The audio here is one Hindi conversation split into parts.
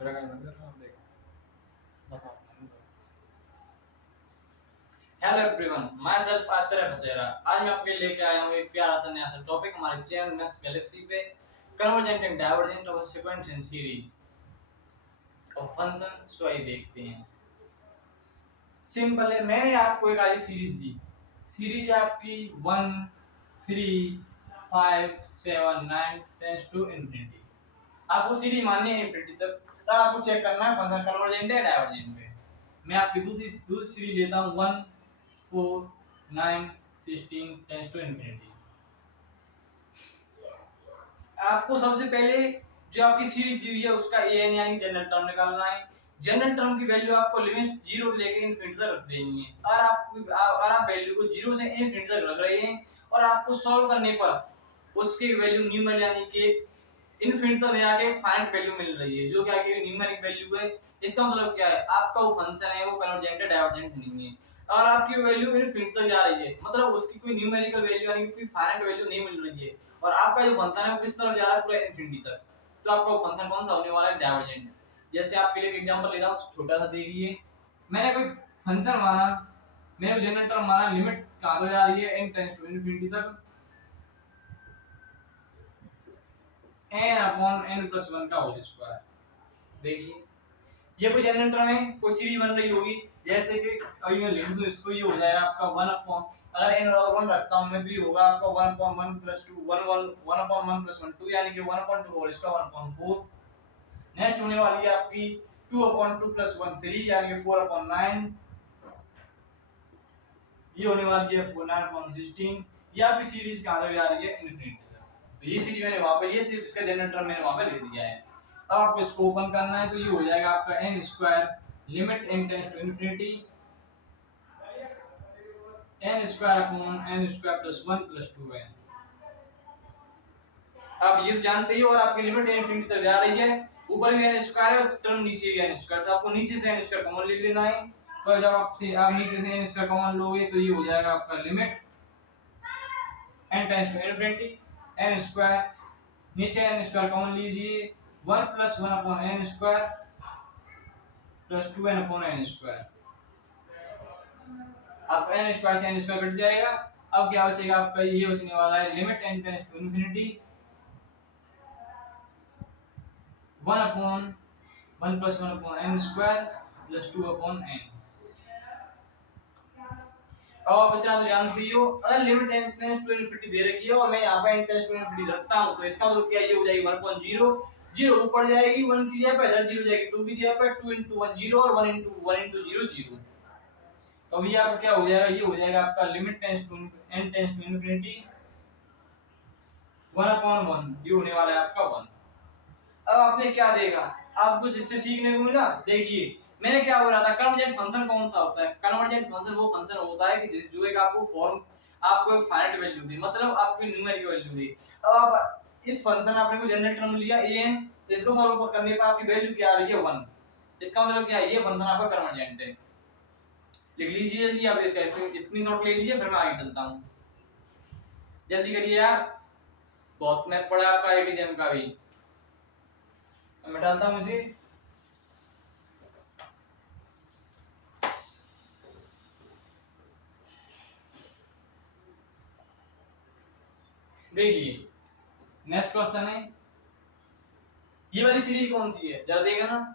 मेरा काम बंद कर रहा हूँ देख। हेलो एवरीवन, माय सेल्फ आतर बचेरा। आज मैं आपके लिए लेके आया हूँ एक प्यारा सा नया सा टॉपिक हमारे चैनल मैथ्स गैलेक्सी पे, convergent and divergent of sequence and series और फंक्शन। सो आइए देखते हैं। सिंपल है, मैंने आपको एक आज सीरीज दी। सीरीज है आपकी 1 3 5 7 9 टेंस टू इंफिनिटी। आपको सीरीज माननी है इंफिनिटी तक, तब आपको चेक करना है फंक्शन कन्वर्जेंट है डाइवर्जेंट है। मैं आपकी दूसरी सीरीज लेता हूँ 1 4 9 16 टेंस टू इंफिनिटी। आपको सबसे पहले जो आपकी सीरीज दी हुई है उसका an यानी जनरल टर्म निकालना है। जनरल टर्म की वैल्यू आपको लिमिट 0 से लेकर इंफिनिटी तक रख देनी है। और आप वैल्यू को 0 से इंफिनिटी तक रख रहे हैं और आपको सॉल्व करने पर उसकी वैल्यू न्यूमरल यानी कि इनफिनिटी तक जाके फाइनाइट वैल्यू मिल रही है, जो क्या कि न्यूमेरिक वैल्यू है। इसका मतलब क्या है, आपका वो फंक्शन है वो कन्वर्जेंट है डाइवर्जेंट नहीं है और आपकी वैल्यू इनफिनिटी तक जा रही है, मतलब उसकी कोई न्यूमेरिकल वैल्यू यानी कि कोई फाइनाइट वैल्यू नहीं मिल रही है और आपका जो फंक्शन है वो किस तरफ जा रहा है, पूरा इनफिनिटी तक। तो आपका फंक्शन कौन सा होने वाला है, डाइवर्जेंट। जैसे आपके लिए एक एग्जांपल ले रहा हूं, छोटा सा देखिए। मैंने कोई फंक्शन माना, मैंने जनरल टर्म माना, लिमिट कहां तक जा रही है, n टेंड्स टू इनफिनिटी तक, n अपॉन n प्लस 1 का होल स्क्वायर। देखिए ये कोई जनरल टर्म है, कोई सीरीज बन रही होगी। जैसे कि अभी मैं लिख दूं इसको, ये हो जाएगा आपका 1 अपॉन, अगर n बराबर 1 रखता हूं मैं तो ये होगा आपका 1 अपॉन 1 प्लस 2 1 अपॉन 1 प्लस 1 2 यानी कि 1 upon 2 whole square 1 upon 4। Next होने वाली है आपकी 2 अपॉन 2 प्लस 1 3 यानी कि 4 अपॉन 9। ये होने वाली है 4 9 अपॉन 16। ये आपकी सीरीज कहां तक जा रही है, इनफिनिटी तक। तो ये सीरीज मैंने वहां पे, ये सिर्फ इसका जनरल टर्म मैंने वहां पे लिख दिया है। अब आपको इसको ओपन करना है तो ये हो जाएगा आपका n square limit n tends to infinity n square upon n square plus 1 plus 2n। आप ये जानते ही हो, और आपकी लिमिट इंफिनिटी तक जा रही है, ऊपर भी n स्क्वायर है और टर्म नीचे भी n स्क्वायर, तो आपको नीचे से n स्क्वायर कॉमन ले लेना है। तो जब आप नीचे से n स्क्वायर कॉमन लोगे तो ये हो जाएगा आपका limit n tends to infinity n square, नीचे n स्क्वायर कॉमन लीजिए, 1 plus 1 upon n square plus 2n upon n square. अब n स्क्वायर से n स्क्वायर कट जाएगा। अब क्या बचेगा आपका, ये बचने वाला है limit n tends to infinity 1 upon 1 plus 1 upon n square plus 2 upon n। अब आप इतना तो जानते ही हो, अगर limit n tends to infinity दे रखी है और मैं यहाँ पे n टेंड्स टू इंफिनिटी रखता हूँ तो इसका मतलब क्या, ये हो जाएगी 1.0, 0 ऊपर जाएगी, 1 की जगह पे इधर 0 जाएगी, 2 की जगह पे 2 into 1 0 और 1 into 0 0। तो अभी आपका क्या हो जाएगा, ये हो जाएगा आपका limit tends to n tends to infinity 1 upon 1, ये होने वाला है आपका 1। अब आपने क्या देखा, आपको इससे सीखने को मिला। देखिए मैंने क्या बोला था, कन्वर्जेंट फंक्शन कौन सा होता है। कन्वर्जेंट फंक्शन वो फंक्शन होता है कि जिस जो एक आपको फॉर्म, आपको एक फाइनाइट वैल्यू दे, मतलब आपको न्यूमेरिक वैल्यू दे। अब आप इस फंक्शन आपने को जनरल टर्म लिया an, इसको सॉल्व करने पर आपकी वैल्यू क्या आ रही है 1। इसका मतलब क्या है, ये फंक्शन आपका कन्वर्जेंट है। लिख लीजिए जल्दी, आप इसका स्क्रीनशॉट ले लीजिए, फिर मैं आगे चलता हूं। जल्दी करिए यार, बहुत मैथ पढ़ा आपका एटीएम का भी। मैं डालता हूं इसे। देखिए नेक्स्ट क्वेश्चन है, ये वाली सीरीज कौन सी है जरा देखा ना।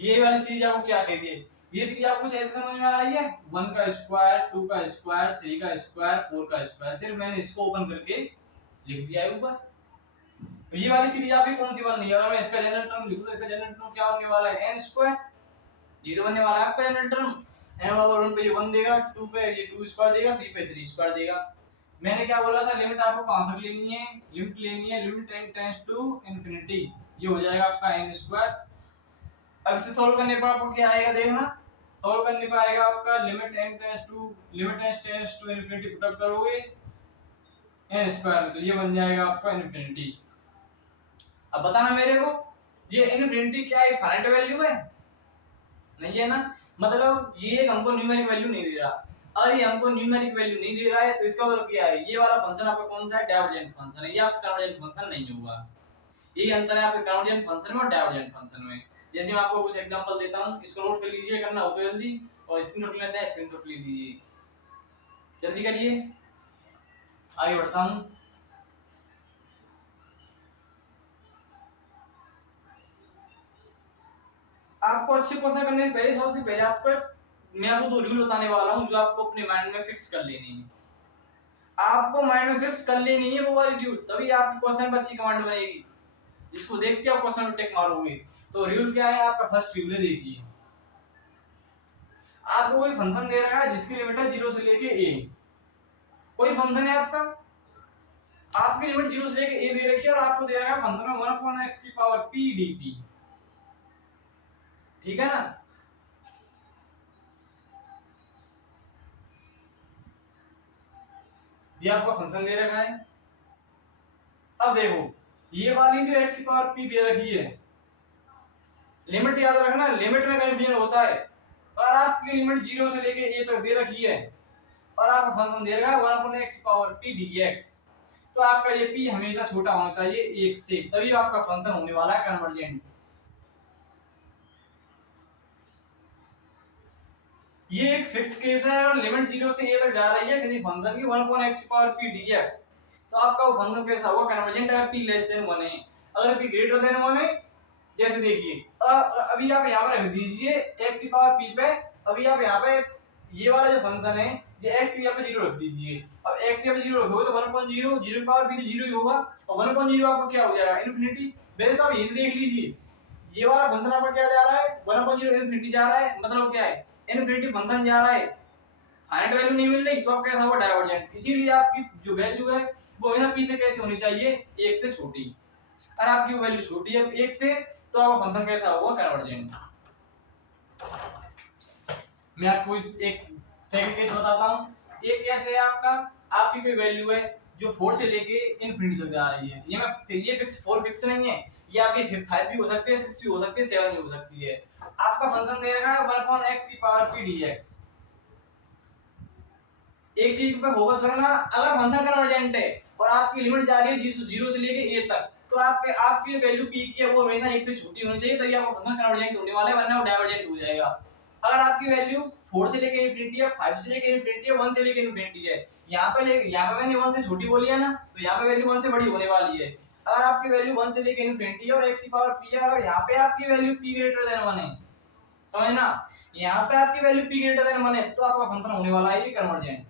ये वाली सीरीज आपको क्या कहती है, ये सीरीज आपको सही समझ में आ रही है, 1 का स्क्वायर 2 का स्क्वायर 3 का स्क्वायर 4 का स्क्वायर। सिर्फ मैंने इसको ओपन करके लिख दिया है ऊपर। तो ये वाली सीरीज आपकी कौन सी बन रही है, अगर मैं इसका जनरल टर्म लिखूं तो इसका जनरल टर्म क्या बनने वाला है, n स्क्वायर। ये तो बनने वाला है आपका जनरल टर्म। n बराबर 1 पे ये 1 देगा, 2 पे ये 2 स्क्वायर देगा, 3 पे 3 स्क्वायर देगा। मैंने क्या बोला था, लिमिट आपको कहां तक लेनी है, लिमिट लेनी है limit n tends to infinity, ये हो जाएगा आपका n स्क्वायर। अब इसे सॉल्व करने पर आपको क्या आएगा देखना, सॉल्व करने पर आएगा आपका limit n tends to infinity put up करोगे n स्क्वायर, तो ये बन जाएगा आपका इंफिनिटी। अब बताना मेरे को, ये इंफिनिटी क्या है, फाइनाइट वैल्यू है नहीं है ना, मतलब ये हमको न्यूमेरिक वैल्यू नहीं दे रहा। अगर ये हमको न्यूमेरिक वैल्यू नहीं दे रहा है तो इसका मतलब क्या है, ये वाला फंक्शन आपका कौन सा है, डाइवर्जेंट फंक्शन है। ये आपका कन्वर्जेंट फंक्शन नहीं होगा। यही अंतर है आपके कन्वर्जेंट फंक्शन में और डाइवर्जेंट फंक्शन में। जैसे मैं आपको कुछ एग्जांपल देता हूँ, इसको नोट कर लीजिए, करना हो तो जल्दी, और स्क्रीनशॉट लेना चाहे स्क्रीनशॉट ले लीजिए, जल्दी करिए। आगे बढ़ता हूँ। आपको अच्छे क्वेश्चन करने से पहले, सबसे पहले आपको मैं आपको 2 रूल बताने वाला हूँ जो आपको अपने माइंड में फिक्स कर लेनी है। आपको माइंड में फिक्स कर लेनी है वो वाली रूल, तभी आपकी क्वेश्चन पर अच्छी कमांड बनेगी। जिसको देख के आप क्वेश्चन में टिक मारोगे। तो रूल क्या है आपका? फर्स्ट रूल है, देखिए आपको कोई फंक्शन दे रखा है जिसकी लिमिट है 0 से लेके a। कोई फंक्शन है आपका, आपकी लिमिट 0 से लेके a दे रखी है और आपको दे रखा है फंक्शन में 1/x की पावर p dt। ठीक है ना? ये आपका फंक्शन दे रखा है। अब देखो, ये वाली जो x की पावर p दे रखी है, लिमिट याद रखना, लिमिट में कंफ्यूजन होता है। और आपकी लिमिट 0 से लेके a तक दे रखी है और आपका फंक्शन दे रखा है 1/x की पावर p dx। तो आपका ये p हमेशा छोटा होना चाहिए 1 से, तभी आपका फंक्शन होने वाला है कन्वर्जेंट। ये एक फिक्स केस है और लिमिट 0 से a तक जा रही है किसी फंक्शन की 1/x की पावर p dx। तो आपका वो फंक्शन कैसा होगा? कन्वर्जेंट अगर p लेस देन 1 है। अगर p ग्रेटर देन 1 है, जैसे देखिए अभी आप यहाँ पर रख दीजिए x की पावर p पे। अभी आप यहाँ पे ये वाला जो फंक्शन है, ये x की यहाँ पे 0 रख दीजिए। अब x की यहाँ पे 0 रखोगे तो 1/0, 0 की पावर p तो 0 ही होगा, और 1/0 आपका क्या हो जाएगा? इनफिनिटी। वैसे तो आप ये देख लीजिए, ये वाला फंक्शन आपका क्या जा रहा है? 1/0 इनफिनिटी जा रहा है, मतलब क्या है? इनफिनिटी फंक्शन जा रहा है, फाइनाइट वैल्यू नहीं मिल रही, तो आप कैसा हुआ? डाइवर्जेंट। इसीलिए आपकी जो वैल्यू है वो हमेशा p से कैसी होनी चाहिए? 1 से छोटी। अगर आपकी वैल्यू छोटी है 1 से, तो आपका फंक्शन कैसा होगा? कन्वर्जेंट। मैं आपको एक सेकंड केस बताता हूं। एक केस है आपका, आपकी कोई वैल्यू है जो 4 से लेके इंफिनिटी तक जा रही है। ये फिक्स 4 फिक्स नहीं है, ये आपकी 5 भी हो सकती है, 6 भी हो सकती है, 7 भी हो सकती है। आपका फंक्शन दे रखा है 1/x की पावर p dx। एक चीज पे फोकस रखना, अगर फंक्शन कन्वर्जेंट है और आपकी लिमिट जा रही है 0 से लेके a तक, तो आपकी वैल्यू p की है वो हमेशा 1 से छोटी होनी चाहिए, तभी आपका फंक्शन कन्वर्जेंट होने वाला है, वरना वो डाइवर्जेंट हो जाएगा। अगर आपकी वैल्यू 4 से लेके इंफिनिटी है, 5 से लेके इंफिनिटी है, 1 से लेके इंफिनिटी है, यहाँ पे मैंने 1 से छोटी बोली है ना, तो यहाँ पे वैल्यू 1 से बड़ी होने वाली है। अगर आपकी वैल्यू 1 से लेके इंफिनिटी है और x की पावर p है, अगर यहाँ पे आपकी वैल्यू p ग्रेटर देन 1 है, समझना, यहाँ पे आपकी वैल्यू p ग्रेटर देन 1 है, तो आपका फंक्शन होने वाला है ये कन्वर्जेंट।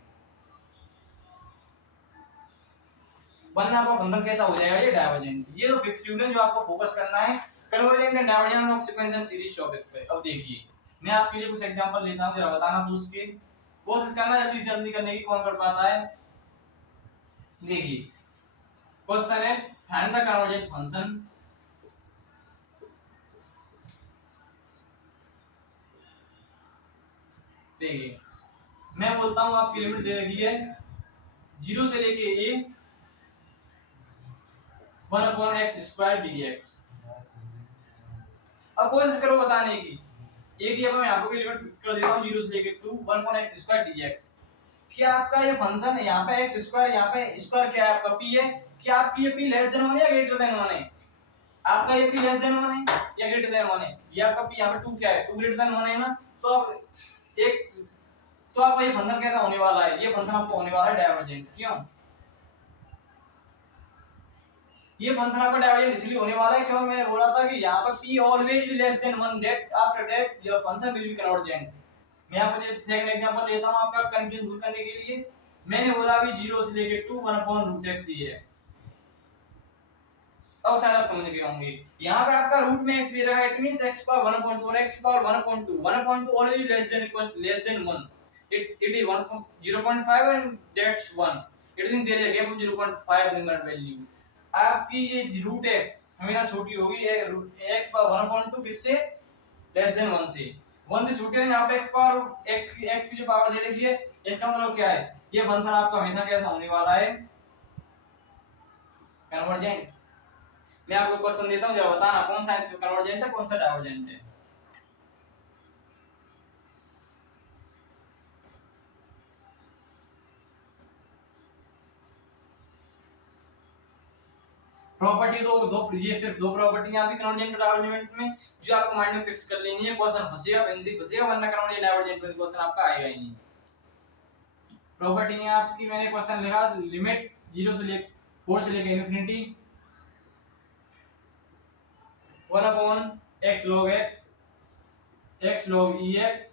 वरना आपका फंक्शन कैसा हो जाएगा? ये डाइवर्जेंट। ये तो फिक्स रूल है जो आपको फोकस करना है convergent and divergent of sequential series topic पे। अब देखिए, मैं आपके लिए कुछ एग्जांपल लेता हूं, जरा बताना सोच के, कोशिश करना जल्दी से जल्दी करने की, कौन कर पाता है। देखिए, क्वेश्चन है फाइंड द कन्वर्जेंट फंक्शन। देखिए, मैं बोलता हूं आपकी लिमिट दे रखी है 0 से लेके a 1/x² dx। अब कोशिश करो बताने की। एक यहाँ पे मैं आपको लिमिट फिक्स कर देता हूं 0 से लेके 2 1/x² dx। क्या आपका ये फंक्शन है यहाँ पे x², यहाँ पे स्क्वायर क्या है आपका p है, क्या आपकी ये p लेस देन 1 है या ग्रेटर देन 1 है? आपका ये p लेस देन 1 है या ग्रेटर देन 1 है? ये आपका p यहाँ पे 2 क्या है? 2 ग्रेटर देन 1 है ना। तो अब एक, तो आपका ये फंक्शन कैसा होने वाला है? ये फंक्शन आपको होने वाला है डाइवर्जेंट। क्यों? ये फंक्शन आपका डाइवर्जेंट इसलिए होने वाला है क्योंकि मैंने बोला था कि यहाँ पर p always be less than 1, that after that your function will be convergent. मैं यहाँ पर जैसे सेकंड एग्जांपल लेता हूँ आपका कंफ्यूजन दूर करने के लिए। मैंने बोला अभी 0 से लेके 2 1/√x dx। अब शायद आप समझ गए होंगे। यहाँ पे आपका रूट में x दे रहा है, इट मींस x पावर 1/2 और x power 1/2। 1/2 always less than equal less than 1। It is 0.5 and that's 1। It means there is a gap of 0.5 remember value. आपकी ये रूट x हमेशा छोटी होगी, x पावर 1/2 किससे? लेस देन 1 से। 1 से छोटे हैं, यहाँ पे x पावर x की जो पावर दे रखी है, इसका मतलब क्या है? ये फंक्शन आपका हमेशा कैसा होने वाला है? कन्वर्जेंट। मैं आपको क्वेश्चन देता हूं, जरा बताना कौन सा इसमें कन्वर्जेंट है, कौन सा डाइवर्जेंट है। प्रॉपर्टी दो ये सिर्फ दो प्रॉपर्टी आपकी कन्वर्जेंट डाइवर्जेंट में जो आपको माइंड में फिक्स कर लेनी है। क्वेश्चन फंसेगा तो इनसे फंसेगा, वरना कन्वर्जेंट डाइवर्जेंट में क्वेश्चन आपका आएगा ही नहीं। प्रॉपर्टी है आपकी, मैंने क्वेश्चन लिखा लिमिट 0 से लेकर 4 से लेकर infinity 1/x log x log ex।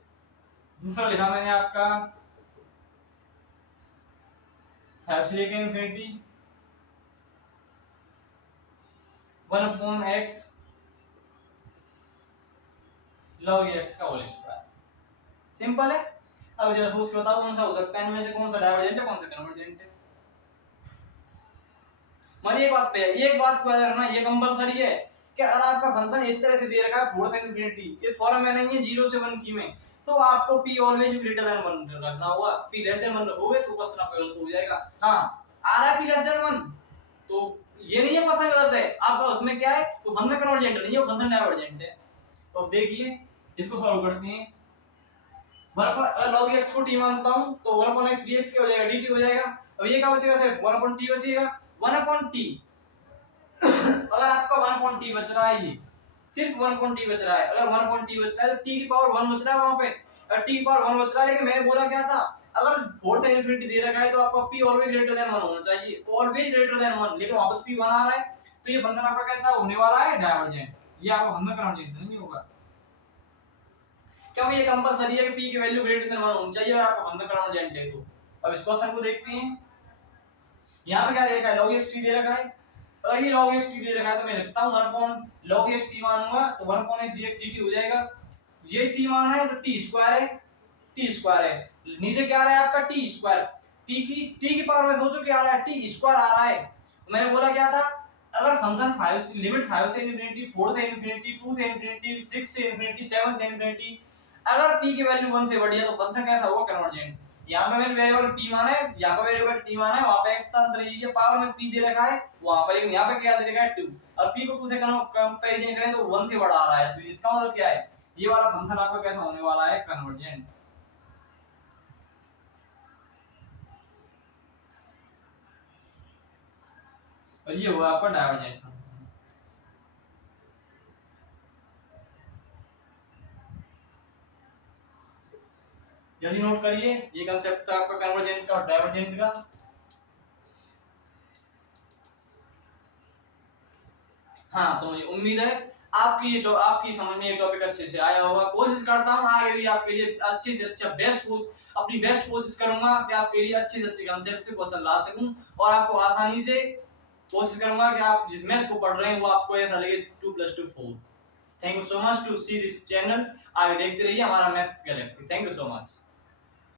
दूसरा लिखा मैंने आपका 5 से लेकर इंफिनिटी 1/x log x का होल स्क्वायर। सिंपल है। अब जरा सोच के बताओ कौन सा हो सकता है इनमें से, कौन सा डाइवर्जेंट है कौन सा कन्वर्जेंट है। मानिए एक बात को याद रखना, ये कंपलसरी है कि अगर आपका फंक्शन इस तरह से दे रखा है 4 से इंफिनिटी, इस फॉर्म में नहीं है 0 से 1 की में, तो आपको p ऑलवेज ग्रेटर देन 1 रखना होगा। p लेस देन 1 रखोगे तो क्वेश्चन आपका गलत हो जाएगा। हां आ रहा है p लेस देन 1 तो ये नहीं है क्वेश्चन गलत है आपका, उसमें क्या है तो फंक्शन कन्वर्जेंट नहीं है, वो फंक्शन डाइवर्जेंट है। तो अब देखिए इसको सॉल्व करते हैं। 1 पर log x को t मानता हूं तो 1/x dx क्या हो जाएगा dt हो जाएगा। अब ये क्या बचेगा, सिर्फ 1/t बचेगा 1/t। अगर आपका 1/t बच रहा है, ये सिर्फ 1/t बच रहा है, अगर 1/t बच रहा है तो t की पावर 1 बच रहा है वहां पे, अगर t की पावर 1 बच रहा है। लेकिन मैंने बोला क्या था, अगर 4 से इंफिनिटी दे रखा है तो आपका p ऑलवेज ग्रेटर देन 1 होना चाहिए, ऑलवेज ग्रेटर देन 1। लेकिन वहां पर p 1 आ रहा है तो ये बंधन आपका कहता होने वाला है डाइवर्जेंट, ये आपका बंधन कन्वर्जेंट नहीं होगा, क्योंकि ये कंपलसरी है कि p की वैल्यू ग्रेटर देन 1 होनी चाहिए और आपका बंधन कन्वर्जेंट है। तो अब इस क्वेश्चन को देखते हैं। यहां पे क्या देखा है, log x t दे रखा है, अगर ये log x t दे रखा है तो मैं रखता हूं 1 log x t मानूंगा तो 1 dx dt हो जाएगा। ये t मान है तो t स्क्वायर है, t स्क्वायर है, नीचे क्या आ रहा है आपका t स्क्वायर, t की पावर में सोचो क्या आ रहा है, t स्क्वायर आ रहा है। मैंने बोला क्या था, अगर फंक्शन 5 से लिमिट 5 से इंफिनिटी 4 से इंफिनिटी 2 से इंफिनिटी 6 से इंफिनिटी 7 से इंफिनिटी, अगर p की वैल्यू 1 से बड़ी है तो फंक्शन कैसा होगा, कन्वर्जेंट। यहाँ पे मैंने वेरिएबल p माना है, यहाँ पे वेरिएबल t माना है, वहां पे x था अंदर, ये पावर में p दे रखा है वहां पर, लेकिन यहाँ पे क्या दे रखा है 2। अब p को 2 से कंपैरिजन करें तो 1 से बड़ा आ रहा है, तो इसका मतलब क्या है, ये वाला फंक्शन आपका कैसा होने वाला है, कन्वर्जेंट। और ये हुआ आपका डाइवर्जेंट फंक्शन। जल्दी नोट करिए, ये कांसेप्ट था आपका कन्वर्जेंट का और डाइवर्जेंट का। हाँ तो मुझे उम्मीद है आपकी समझ में ये टॉपिक अच्छे से आया होगा। कोशिश करता हूँ आगे भी आपके लिए अच्छे से अच्छा अपनी बेस्ट कोशिश करूंगा कि आपके लिए अच्छे से अच्छे कंसेप्ट से क्वेश्चन ला सकूं और आपको आसानी से कोशिश करूंगा कि आप जिस मैथ को पढ़ रहे हैं वो आपको ऐसा लगे 2 + 2 4। Thank you so much to see this channel. आगे देखते रहिए हमारा Maths Galaxy. Thank you so much.